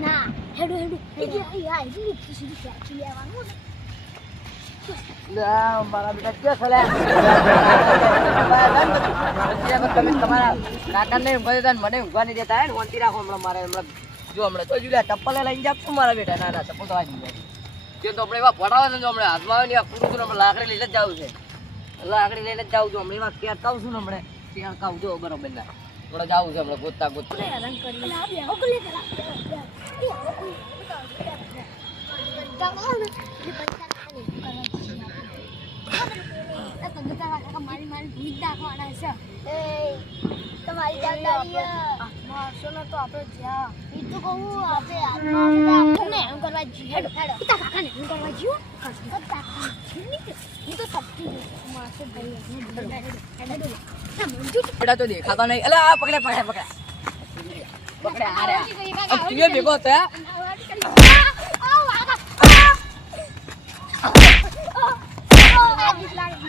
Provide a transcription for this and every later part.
ના હેડો હેડો હેડો યા ઈ સીધી ક્યાંથી લેવાનું મારા બેટા ક્યાં ચલે તમે તમારા કાકાને ઊંઘવા દેતા મને ઊંઘવા દેતા હે? ને શાંતિ રાખો હમણાં મારે, હમણાં જો હમણાં તો જુલ્યા ચપ્પલ લઈને જાપશું મારા બેટા. ના ના, ચપ્પલ તો આ જ તે તો આપણે એવા પડાવે છે જો હમણાં હાથમાં આવે ને એવા પૂરું છું લાકડી લઈને જ જવું છે. લાકડી લઈને જ જાઉં છું. હમણાં એવા ક્યાં કહું છું ને હમણાં. કહું છું બરોબર ના. થોડા જાવું છે હમણાં ગોતતા ગોતતા હેરાન કરી લા બે ઓકલે કરા મારી મારી ભૂત દાખવાના છે તમારી મારશો ને તો આપણે જ્યાં તો કહું આપણે આપણે એમ કરવા જઈએ હેડો હેડો કાકાને એમ કરવા જીવો હું તો દેખાતા નહીં. અલે પકડ્યા પકડ્યા પકડ્યા પકડે. પકડે આ. રે આ તું એ ભેગો હતો હે? તમે હેરાન કરતા હતા હે? આ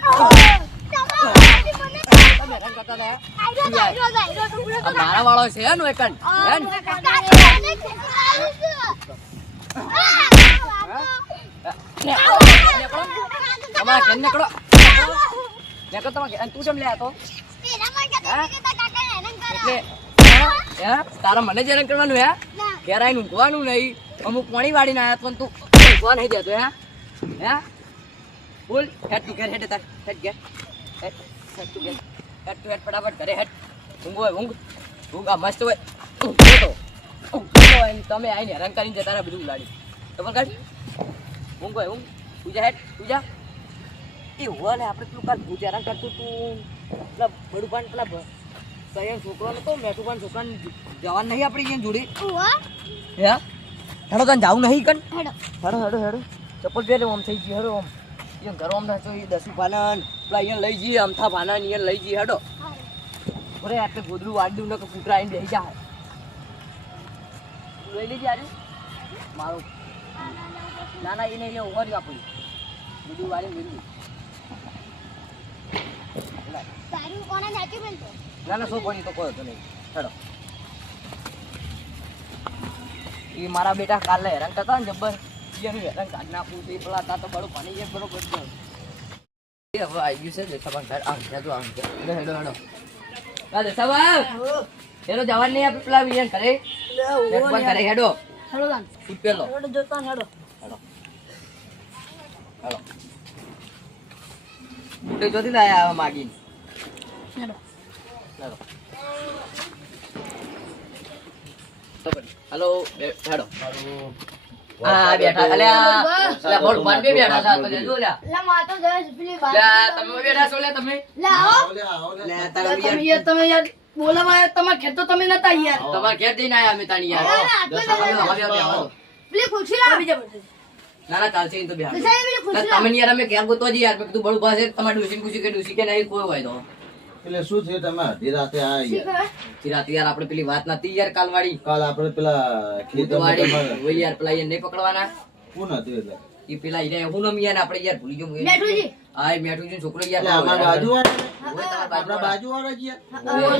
મારા વાળો છે ને એકન? તમારા ઘેર નીકળો. નીકળો તમારા. તું કેમ લે આ તો? એટલે, હે? તારા મને જ હેરાન કરવાનું હે ઘેર આવીને ઊંઘવાનું નહીં. અમુક પાણી વાળીને આવ્યા પણ તું ઊંઘવા નહીં દેતો, હે? હે? બોલ હેડ તું ઘેર હેડ તાર હેડ ઘેર. હેડ હેડ તું ઘેર. હેડ તું હેડ ફટાફટ ઘરે હેડ. ઊંઘ હોય ઊંઘ. ઊંઘ આ મસ્ત હોય. ઊંઘ તો તો તમે આવીને હેરાન કરીને જતા રહ્યા બધું ઉલાડી. ખબર કાઢ? ઊંઘ હોય ઊંઘ. પૂજા હેડ પૂજા. એ હોય ને આપણે પેલું કાલ પૂજા હેરાન કરતું તું. પેલા બડું પણ પેલા કયા છોકરો નતો મેઠું પણ છોકરાને જવાન નહીં આપણી અહીંયા જોડે. હે? હેડો તને જાવું નહીં કન? હેડો. હેડો હેડો ચપ્પલ પહેરે આમ થઈ ગઈ હેડો આમ અહીંયા ઘરો આમ નાચો એ દસું પાનન પેલા અહીંયા લઈ જઈએ, અમથા પાનન અહીંયા લઈ જઈએ, હેડો. અરે આટલે ગોદડું વાડી દઉં ને કે કૂતરા આવીને લઈ તું લઈ લેજે આજે. મારો. ના ના એ નહીં લે ઊભા રહ્યો આપણું. બધું વાળી મેળવી ના ના, શું નહીં. હેડો. એ મારા બેટા કાલે હેરાન કરતા ને જબ્બર. એનું હેરાન કાઢ નાખવું તે પેલા તા તો બડું પાણી જાય બરોબર છે. એ હવે આવી ગયું છે દેખાવા ઘર આમ છે તો આમ છે. હેડો હેડો હેડો. આ દેખાવા હેડો જવાન નહીં આપે પેલા વિયન કરે હેડો કરે હેડો. હેડો લાન પેલો. હેડો જોતા હેડો. હેડો. હેડો બુટે જોતી લાયા આવા માગીને. હેડો. હેડો. હેલો. હા બેઠા અલ્યા અલ્યા બોલ બાર બે બેઠા છે તો જો લ્યા લા. માં તો જય પેલી વાત લ્યા તમે બેઠા છો લ્યા તમે. લા આવો લ્યા તારા તમે યાર. યાર તમે યાર બોલાવા તમારા ઘેર તો તમે નતા યાર. તમારા ઘેર જઈને આયા અમે તાણી યાર. પેલી બધા ના ના તો લાવ તમે યાર અમે ઘેર ગોતવા જઈએ યાર કીધું બળું પાસે તમારે ડૂસી પૂછી કે ડૂસી કે નહીં કોઈ હોય તો એટલે શું થયું તમે? અડધી રાતે આ યાર. રાતે યાર આપણે પેલી વાત નથી યાર કાલવાળી? કાલ આપણે પેલા ખેતરમાં વાળી યાર પેલા નહીં પકડવાના. કોણ હતું એટલે એ પેલા એને હું નમી યાર આપણે યાર ભૂલી ગયો મેઠુજી. હા મેઠુજી છોકરો યાર અમારા બાજુવાળા આપણા બાજુવાળા. બાજુવાળા જ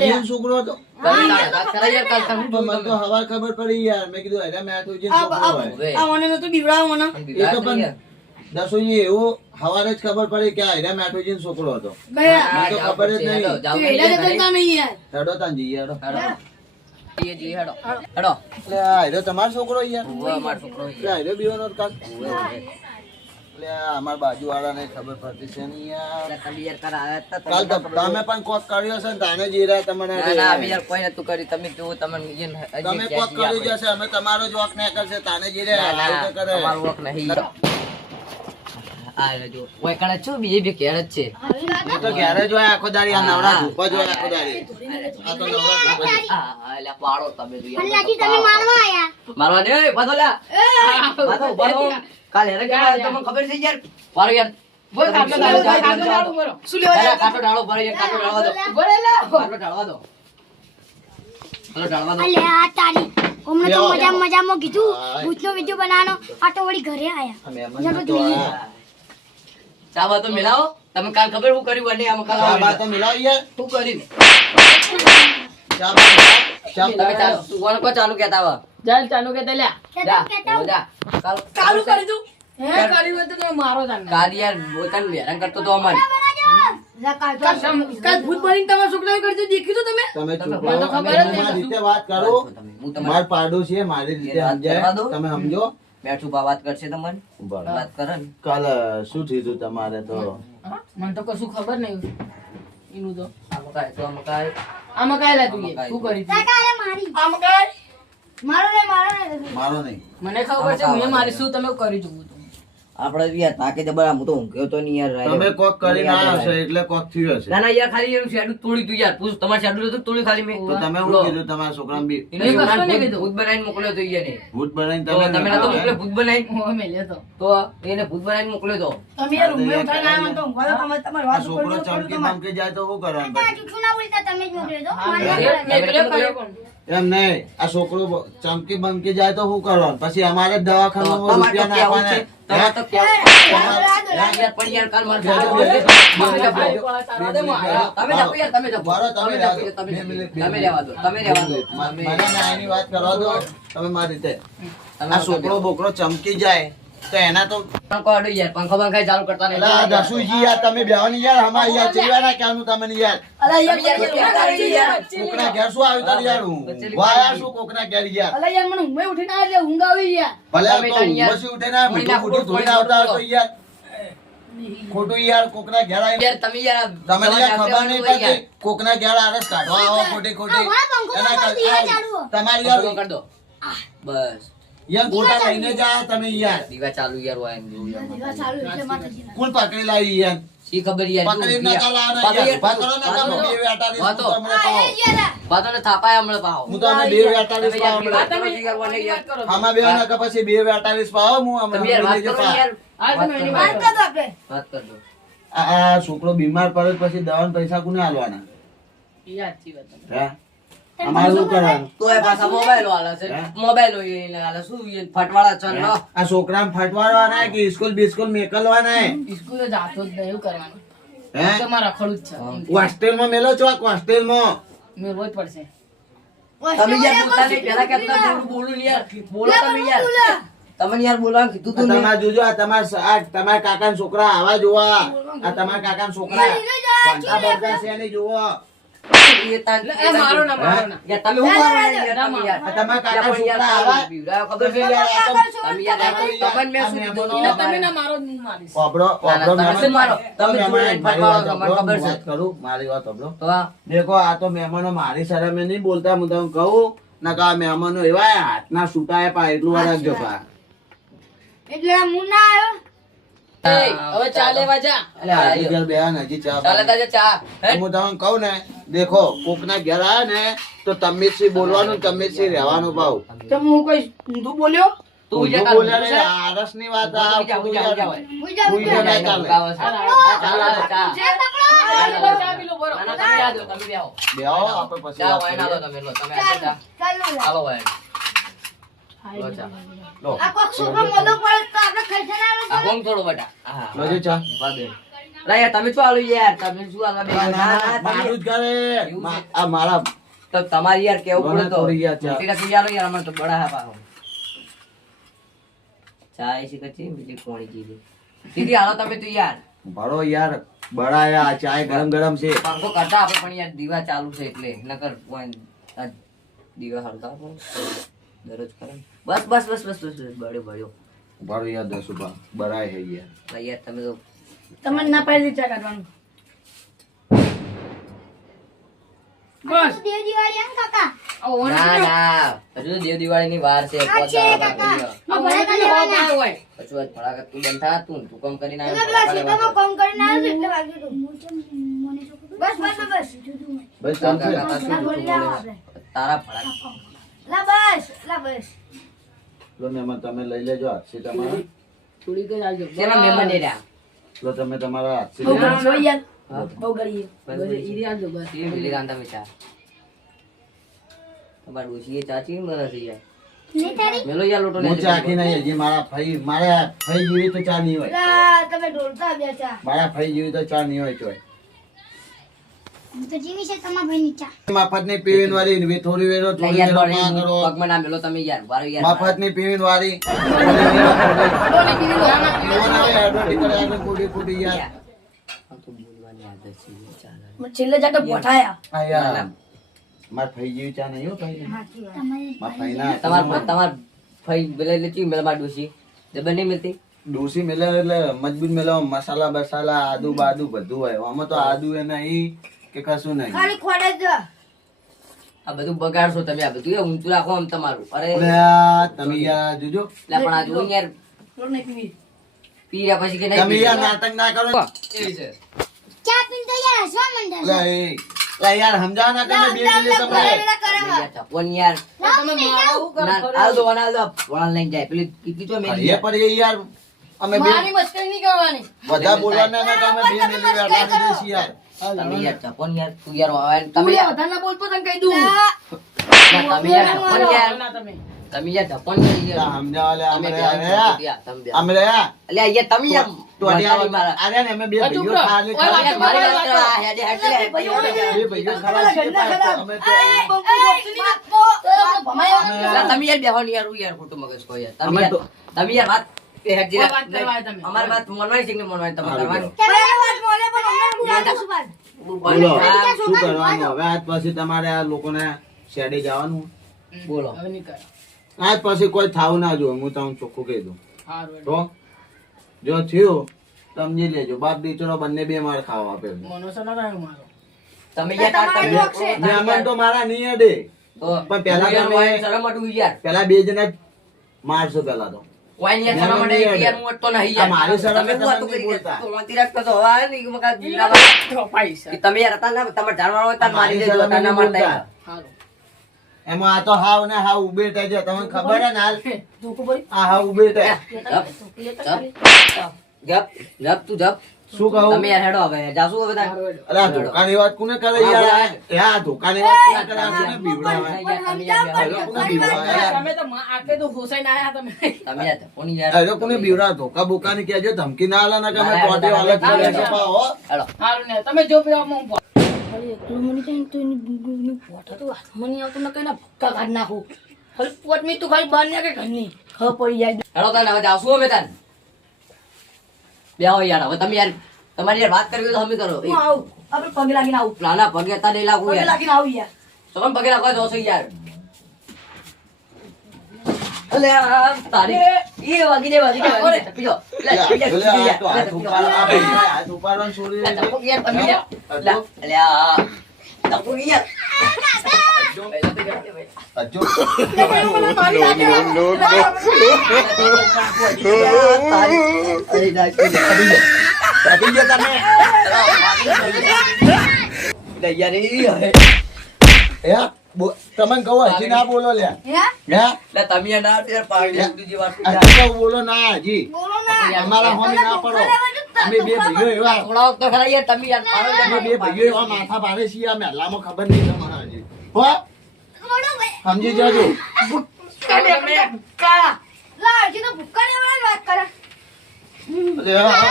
યાર. છોકરો હતો. વાત યાર કાલ તો મને તો હવાર ખબર પડી યાર. મેં કીધું અરે મેં તો જે આ છોકરો હોય. આ મને તો બીવડાવો મને એ તો પણ દસોજી એવું હવારે જ ખબર પડી કે આયરા મેઠોજી છોકરો હતો. મને તો ખબર જ નહીં. હેડો, જાવ તું નહીં એડા યાર જતા ઘરે. નહીં યાર. હેડો તાન જઈએ હેડો. તમારો છોકરો યાર? બીવાનો કાલ ખબર પડતી છે ને યાર. તમે કાલ તમે પણ કોક કર્યો છે ને તાને જ હીરા તમને ના ના કોઈ નતું કર્યું. તમે જુઓ તમને ઈયન હજી તમે કોક કર્યું. જશે અમે તમારો જ વોક નહીં કરશે તાને જીરે ના, હીરા ના, આવું તો કરે. અમારું વોક નહીં. આ જો. ઓય છું બી બી ઘેર જ છે. તો ઘેરે જ હોય આખો દાડી આ નવરા ધૂપો જ હોય આખો દાડી. આ તો નવરા ધૂપા જ. આ, એટલે પાડો તમે તો યાર. તમે મારવા આયા? મારવા દે ઓય, પાછો લ્યા. પાછો, પાછો. કાલે રે તમને ખબર છે યાર? મારો યાર. બોલ કાટો ડાળો કાટો ડાળો બોલો શું લેવા કાંટો ડાળો ભરે યાર, કાંટો ડાળવા દો. બોલેલા કાટો ડાળવા દો. હાલો ડાળવા દો. અલે આ તારી હમણાં તો મજા મજામાં કીધું. ભૂતનો વીડિયો બનાવવાનો. આ તો વળી ઘરે આયા. ચા બા તો મિલાવો. તમે કાલ ખબર હું કર્યું અને આમ કાલ ચા બા તો મિલાવ યાર. શું કર્યું? ચા ચા તમે ચાલુ કો કહેતા હો ચાલ ચાલુ કે લ્યા જા કહેતા કાલ ચાલુ કરી દઉં હે? કર્યું તો મેં મારો તાને કાલ યાર બોતન હેરાન કરતો તો અમારે. કાલ કાલ ભૂત બનીને તમારા છોકરાએ કરી દેખ્યું તું તમે? તમે ખબર જ નહીં. મારી રીતે વાત કરું. તમારે માર પાડોશી છે, મારી રીતે સમજાય. તમે સમજો. બેઠું બા વાત કરશે તમને વાત કરે કાલ શું થયું તમારે તો? મને તો કશું ખબર નહીં. એનું તો. આમાં કાંઈ તો આમાં અમકાય આમાં કાંઈ લાગ્યું એ? શું કરી મારી. આમાં મારો ને મારો ને મારો નહીં. મને ખબર છે મેં મારી શું તમે કરી જોવું આપણે યાર તાકે જબર હું તો ઊંઘ્યો તો નહીં યાર તમે કોક કરીને આવ્યા છો એટલે કોક થયો છે ના ના યાર ખાલી એનું શેડું તોડી તું યાર. પૂછ તમારે શેડું તો તોડી ખાલી મેં? તો તમે હું કીધું તમારા છોકરા બી એને મેં કશું નહીં કીધું. ભૂત બનાવીને મોકલ્યો તો એને. ભૂત બનાવીને તમે તમે તો મોકલે ભૂત બનાવીને? અમે લેતો તો. તો એને ભૂત બનાવીને મોકલ્યો તો. તમે યાર રૂમે ઉઠાઈને આવ્યા તો ઊંઘવા દો, તમારે તમારી આ વાત છોકરો ચમકી બમકી જાય તો શું કરવાનું ના બોલતા તમે જ મોકલ્યો તો. મને મારી એમ નહીં. આ છોકરો ચમકી બમકી જાય તો શું કરવાનું? પછી અમારે દવાખાનામાં રૂપિયા નાખવાના. છોકરો બોકરો ચમકી જાય. તો એના તો પંખો અડો યાર પંખો બંખાઈ ચાલુ કરતા નહીં અલા, દસુજી યાર તમે બેવાની યાર હમણાં યાર ચીડવા ના ક્યાંનું તમને યાર? અલા યાર, યાર મને વચ્ચે ઊંઘ આવી યાર. ગઈ, કોકના ઘેર શું આવ્યું તારે યાર? હું વાયા શું કોકના ઘેર યાર? અલા યાર મને ઊંઘે ઉઠીને આવ્યા એટલે ઊંઘ આવી યાર. ભલે તો તારી ઉઠે ના કોઈના મોટું મોટું આવતા તો ખોટું યાર. ખોટું યાર કોકના ઘેર આવી યાર તમે યાર તમને યાર ખબર નહીં પડતી? કોકના ઘેર આરસ કાઢવા આવો ખોટી ખોટી. તમારી યાર કરી દો. બસ. યાર ગોટા લઈને જા તમે યાર દીવા ચાલુ યાર હોય એમ યાર. દીવા ચાલુ એટલે માતાજી કુલ પકડી લાવી યાર શી ખબર યાર પકડી ના ચાલા યાર પકડો ના કામ બે વેટાડીશ, હા તો. પાછો થાપાય હમણાં પાવ હું તમને બે વેટાડીશ પાવ હમણાં. કરો યાર, વાને યાદ કરો. આમાં બે ના કા પછી બે વેટાડીશ પાવ હું હમણાં તમે યાર વાત કરો યાર. આ તમે વાત એની કરો. વાત કરો આપણે. વાત કરજો. આ આ છોકરો બીમાર પડે પછી દવાના પૈસા કોને આલવાના એ સાચી વાત. હે આ છોકરાને ફટવારવાના કે સ્કૂલ બિસ્કૂલ મેકલવાના સ્કૂલે જાતો જ નહીં, કરવાનું. હે? તમારે રખડવું જ છે. હોસ્ટેલમાં મેલો છો હોસ્ટેલમાં? મેં રોજ પડશે. તમે યાર પેલા બોલું યાર. બોલો તમે યાર. તમને યાર બોલવાનું કીધું તું ને. તમારા જોજો આ તમારા આ તમારા કાકાના છોકરા આવા જોવા. આ તમારા કાકાના છોકરા. બળતા છે જોવો? મહેમાન. મારો? તમે તમે જોડે મારી ફટવાળો વાત છો, મને ખબર ઓબળો, હું છે. વાત કરું મારી વાત ઓબળો તો આ દેખો આ તો મહેમાનો મારી શરમે નહીં બોલતા હું તમને કહું ના કા મહેમાનો એવા હાથના છૂટાય પા એટલું વાર રાખજો એટલે હું ના આવ્યો હવે ચા લેવા જા. એટલે હાજી ઘર બેહા ને હજી ચા ચા. હું? તમને કહું ને દેખો કોકના ઘેર આયા ને તો તમીજથી બોલવાનું તમીજથી રહેવાનું પાવ તો હું કોઈ ઊંધું બોલ્યો? તું જે બોલ્યા ઊંધું ને છે? વાત આ જા, ઊંધું જા, ઊંધું જા હોય. હું જાઉં ઊંધું છું. ના. ના, ના, વાત ના આ. ચાલો લે. આ કોક છોકરો મોટો પડે તો આપણે ખાઈ જઈને આ કોણ થોડો બેટા? હા લોજો ચા. ઊભા બે. તમે શું આલો યાર? તમે શું આલવા બે? ના, ના, ના, તમે- મારું જ ઘરે છે? આ મારા તો તમારી યાર કેવું પડે તો? થોડી યાર ચા. મોટી રાખી આલો યાર અમને તો બડા હા. પાહો ચા એ કચી? બીજી કોણી કીધી દીદી હાલો તમે તો યાર. ભરો યાર બળાયા ચાય ગરમ ગરમ છે. પંખો કરતા આપણે પણ યાર દીવા ચાલુ છે એટલે. નકર દીવા હળતા પણ દરરોજ કરે બસ બસ બસ બસ બસ બસ બળ્યો. બળ્યો ભરો યાર દસ ઊભા. બરાય હે યાર. ભાઈ યાર તમે તો તમે ના પાડી દીધી ચા કાઢવાનું. બસ. દેવ દિવાળી એમ કાકા. આ ના ના. હજુ દેવ દિવાળી ની વાર છે. પછી ફળાકત તું બંધા તું તું કામ કરીને આવ્યો કામ કરીને આવ્યો એટલે વાગ્યું. બસ બસ બસ બસ? તારા ફળાકા લા બસ લા બસ લો મહેમાન તમે લઈ લેજો હાથથી તમારા થોડીક જ આવજો. શેના મહેમાન એ રહ્યા? લો તમે તમારા હાથથી બહુ લઈ લેજો. ગળી હોય યાર. બહુ ગળી છે. બસ, બસ, બસ. ઈ રહી આવજો, બસ. એ મિલી રાંધા ચા ડોશીએ ચા ચી યાર નહીં તારી મેલો યાર લોટો ને નહીં હજી મારા ફઈ મારા ભાઈ જેવી તો ચા નહીં હોય મારા ભાઈ જેવી તો ચા નહીં હોય ચોય હું તો જીવી છે તમારા ભાઈની ચા. મફતની પીવીન વાળી થોડી વેરો થોડી વેરો બળી, કરો પગમાં ના મેલો તમે યાર વારો યાર. મફત પીવીન વાળી. ફૂટી ફૂટી યાર. આ તો બોલવાની આદત છે ચાલે મને છેલ્લે જાતે બોઠાયા આ યાર જેવી ચા નહીં હો ભાઈ તમારી મારા ના. તમાર તમાર ફઈ બેલે એટલે મેલમાં ડોસી જબર નહીં મિલતી? ડોસી મેલે એટલે મજબૂત મેલે મસાલા બસાલા આદુ બાદુ બધું હોય. આમાં તો આદુ એ નહીં. કે કશું નહીં. ખાલી ખોડે જ. આ બધું બગાડશો તમે આ બધું ઊંચું રાખો આમ તમારું. અરે તમે યાર જોજો. લે પણ આ જોઈને યાર પીવી. પછી કે નહીં તમે યાર નાટક ના કરો એ છે? ચા પીન તો યાર હસવા મંડળ લે એ. યાર સમજાવો ના તમે બે મિનિટ તમારે. તમે યાર. તમે મારું કરો ના, હાલ દો હાલ દો. વળાંક લઈને જાય. પેલી કીધી તો મેં એ પર એ યાર અમે મારી મસ્કરી નહીં કરવાની. બધા બોલવાના ના તમે બે મિનિટ બેઠા યાર. તમે યાર ચપોન યાર તું યાર હવે તમે યાર વધારે ના તને કહી દઉં. તમે યાર ચપોન યાર તમે. તમે યાર ચપોન યાર. લા સમજાવો લે તમે અમે બે અમે યાર, તમે બે. અમે રહ્યા. અલ્યા યાર તમે યાર મારા અરે ને અમે બે ભાઈઓ રહો. ખાલી મારી વાત કરો, હેડે હેડે હેડે. બે ભાઈઓ ખાલી છીએ અમે તો તમે યાર બેહો યાર યાર ખોટું મગજ કહો યાર. તમે યાર તમે યાર વાત એ હેડજી કોઈ વાત કરવા તમે. અમારી વાત મોનવાની છે કે નહીં તમારે કરવાની? બોલો હા, શું કરવાનું? હવે આજ પછી તમારે આ લોકોને શેડે જવાનું? બોલો. હવે નહીં કર આજ પછી કોઈ થાવું ના જો હું તમને ચોખ્ખું કહી દઉં. તો જો થયું સમજી લેજો. બાપ દીકરો બંને બે માર ખાવા આપે તમે યાર મહેમાન તો મારા નહીં અડે પણ યાર. પેલા બે જણા જ મારશો પેલા તો. વાય યાર શરમ અટે યાર હું અટતો નહીં યાર મારી શરમ તમે એ હું વાતો તમને કરી બોલતા. તો વાંચી રાખતો તો હવે આ નહીં મકા જીરાવા. પૈસા તમે યાર હતા ના તમારે જાણવાનું હોય તાર મારી મારી દેજો તાર ના મારતા બોલતા. એમાં આ તો હાવ ને હાવ થાય છે તમને ખબર હે ને હાલ? આ હાવ ઉભે થાય. જપ જપ તું જપ. શું કહું? તમે યાર હેડો હવે જાસુ હવે. અરે આ ધોકાની વાત કોને કરે યાર? એ આ ધોકાની વાત કોને કરે? આ કોને બીવડાવે? તમે તો આટલે તો ઘુસાઈને આયા તમે. તમે કોની યાર? અરે કોને બીવડા ધોકા બોકાની કહેજો ધમકી ના આલા ના કે અમે ના, વાલે હો. હેડો. હારું ને તમે જો પેલા હું ખાલી એકલું મને કઈ તો એની પોઠા તો નહીં આવતું ને કઈ ના ભક્કા કાઢ નાખું. ખાલી પોટ મી તું ખાલી બહાર ને કે ઘરની હ પડી જાય. હેડો તને હવે જાસુ અમે તાન બેહો યાર હવે તમે યાર તમારી યાર વાત કરવી તો અમે કરો. હું આવું. આપણે પગે લાગીને આવું. નાના પગે તાર નહીં લાગવું પગે લાગીને આવું યાર. તો પગે લાગવા જોશો યાર. અલે તારી એ વાગી દે વાગી દે વાગી પીજો. લે પીજો. ભલે આ તો હાથ ઉપાડ- આ ભાઈ હાથ ઉપાડવાનું છોડી લે દેજો. તપો યાર તમે યાર લે અલે આ. તમે? કહો હજી ના બોલો લ્યા હે? લે તમે ના યાર બીજી વાત બોલો ના હજી અમારા હોમી ના પડો અમે બે ભાઈઓ એવા. થોડા વખત ખરા યાર તમે યાર અમે બે ભાઈઓ એવા માથા ભાવે છીએ અમે મહેલામાં ખબર નહીં તમારા હજી હો સમજી જજો. અલે હા,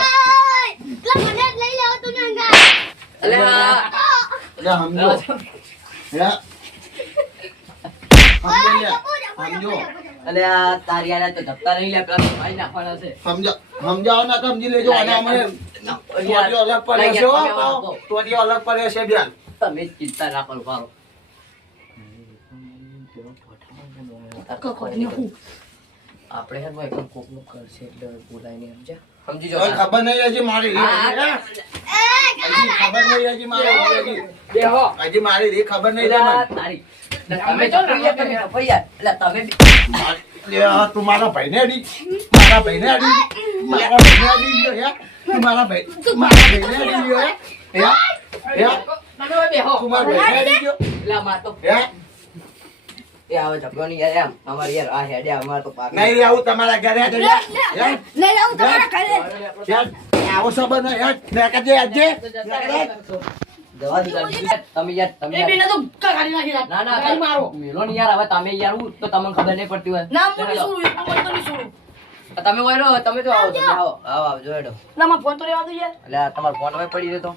અલે આ અલે સમજો સમજો સમજો અલે આ તારી યાર તો ધક્કા નહીં લે પેલા મારી નાખવાના છે. સમજા સમજાવો ના સમજી લેજો અને અમે ટોટીઓ અલગ પડે છે હો, ટોટીઓ અલગ પડે છે બેન. તમે ચિંતા ના કરો પારો આપણે હેરમાં એકદમ કોકનું કરશે એટલે બોલાઈને સમજ્યા સમજી જાવ ખબર નહીં હજી મારી હે? ખબર નહીં હજી મારી હજી. બેહો હજી મારી ખબર નહીં તારી તમે ચપૈયા તમે એટલે તમે લે, આ તું મારા ભાઈને અડી. મારા ભાઈને અડી. મારા ભાઈને અડી ગયો હે? તું મારા ભાઈ મારા ભાઈને અડી ગયો હે? હે? તું મારા ભાઈને અડી ગયો? એટલે આ તો હે? એ આવે ઝઘડો નહીં યાર એમ. અમારે યાર આ હેડે અમારે તો પાક નહીં આવું તમારા ઘરે? આવો સંબંધ નો મેં કહેજે આજે. જવા યાર. તમે યાર તમે એ યાર તો કાઢી નાખી ના ના ગાડી મારો મેલો ને યાર હવે તમે યાર હું તો તમને ખબર નહીં પડતી હોય ના હું નહીં હેડો. છોડું, તો નહીં છોડું. તમે હોય તમે તો આવો તમે આવો આવો આવજો હેડો ના, મારો ફોન તો રહેવા દો યાર એટલે તમારો ફોન હવે પડી રહ્યો તો.